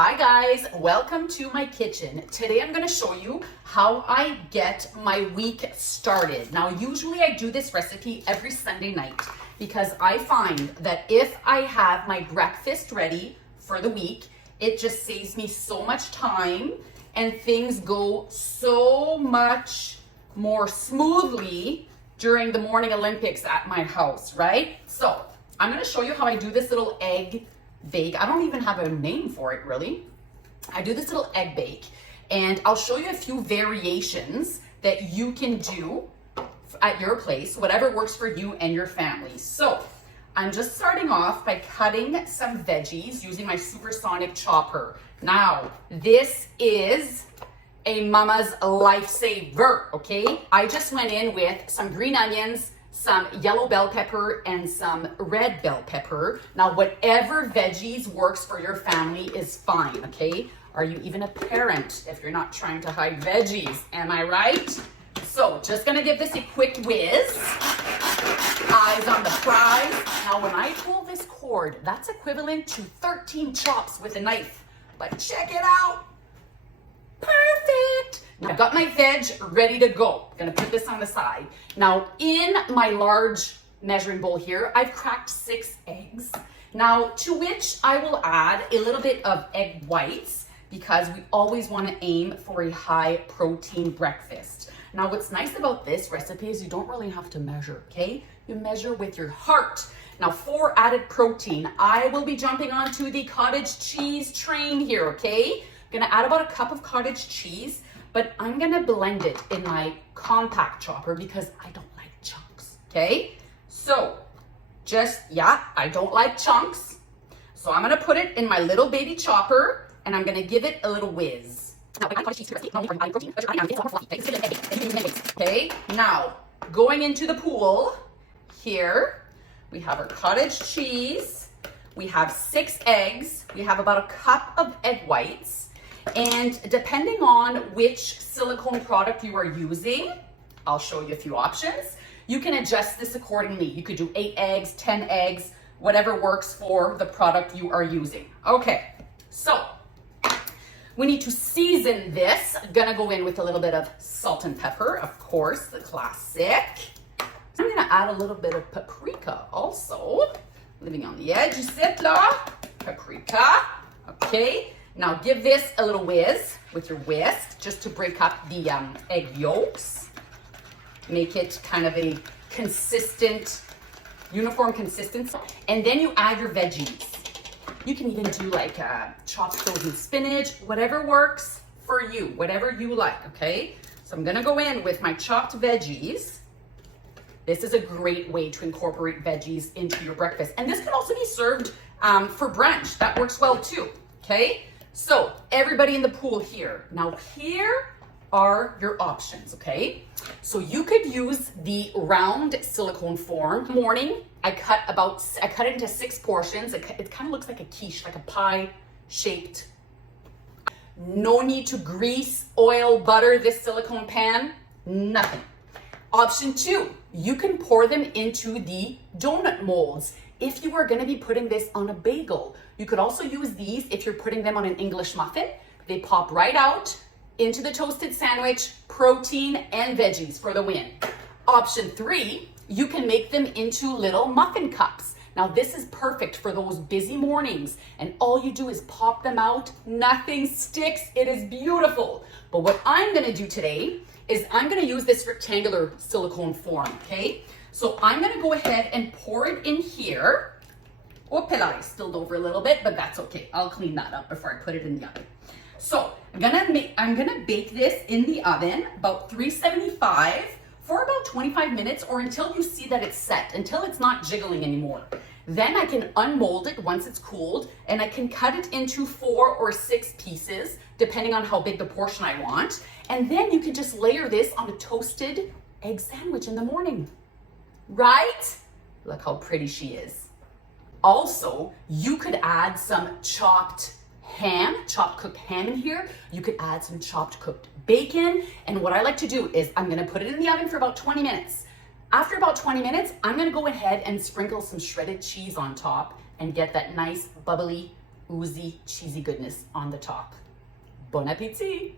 Hi guys, welcome to my kitchen. Today I'm going to show you how I get my week started. Now usually I do this recipe every Sunday night because I find that if I have my breakfast ready for the week, it just saves me so much time and things go so much more smoothly during the morning Olympics at my house, right? So I'm going to show you how I do this little egg bake. I don't even have a name for it really. I do this little egg bake and I'll show you a few variations that you can do at your place, whatever works for you and your family. So I'm just starting off by cutting some veggies using my supersonic chopper. Now, this is a mama's lifesaver, okay? I just went in with some green onions, some yellow bell pepper, and some red bell pepper. Now, whatever veggies works for your family is fine, okay? Are you even a parent if you're not trying to hide veggies? Am I right? So, just gonna give this a quick whiz. Eyes on the prize. Now, when I pull this cord, that's equivalent to 13 chops with a knife. But check it out. Perfect. Now, I've got my veg ready to go. I'm gonna put this on the side. Now, in my large measuring bowl here, I've cracked 6 eggs. Now, to which I will add a little bit of egg whites because we always wanna aim for a high protein breakfast. Now, what's nice about this recipe is you don't really have to measure, okay? You measure with your heart. Now, for added protein, I will be jumping onto the cottage cheese train here, okay? I'm gonna add about a cup of cottage cheese, but I'm gonna blend it in my compact chopper because I don't like chunks, okay? So, I don't like chunks. So I'm gonna put it in my little baby chopper and I'm gonna give it a little whiz. Okay, now going into the pool here, we have our cottage cheese, we have 6 eggs, we have about a cup of egg whites. And depending on which silicone product you are using, I'll show you a few options. You can adjust this accordingly. You could do 8 eggs, 10 eggs, whatever works for the product you are using. Okay, so we need to season this. I'm gonna go in with a little bit of salt and pepper, of course, the classic. I'm gonna add a little bit of paprika also. Living on the edge, you sit là. Paprika, okay. Now give this a little whiz with your whisk just to break up the egg yolks. Make it kind of a consistent, uniform consistency. And then you add your veggies. You can even do like chopped frozen spinach, whatever works for you, whatever you like, okay? So I'm gonna go in with my chopped veggies. This is a great way to incorporate veggies into your breakfast. And this can also be served for brunch. That works well too, okay? So everybody in the pool here. Now here are your options, okay? So you could use the round silicone form. Morning, I cut it into 6 portions. It kind of looks like a quiche, like a pie shaped. No need to grease, oil, butter this silicone pan, nothing. Option 2, you can pour them into the donut molds. If you are gonna be putting this on a bagel, you could also use these if you're putting them on an English muffin. They pop right out into the toasted sandwich, protein and veggies for the win. Option 3, you can make them into little muffin cups. Now this is perfect for those busy mornings and all you do is pop them out, nothing sticks, it is beautiful. But what I'm gonna do today is I'm gonna use this rectangular silicone form, okay? So I'm gonna go ahead and pour it in here. Oh, I spilled over a little bit, but that's okay. I'll clean that up before I put it in the oven. So I'm gonna bake this in the oven, about 375 for about 25 minutes or until you see that it's set, until it's not jiggling anymore. Then I can unmold it once it's cooled and I can cut it into 4 or 6 pieces, depending on how big the portion I want. And then you can just layer this on a toasted egg sandwich in the morning. Right? Look how pretty she is. Also, you could add some chopped cooked ham in here. You could add some chopped cooked bacon. And what I like to do is I'm gonna put it in the oven for about 20 minutes. After about 20 minutes, I'm gonna go ahead and sprinkle some shredded cheese on top and get that nice bubbly oozy, cheesy goodness on the top. Bon appétit!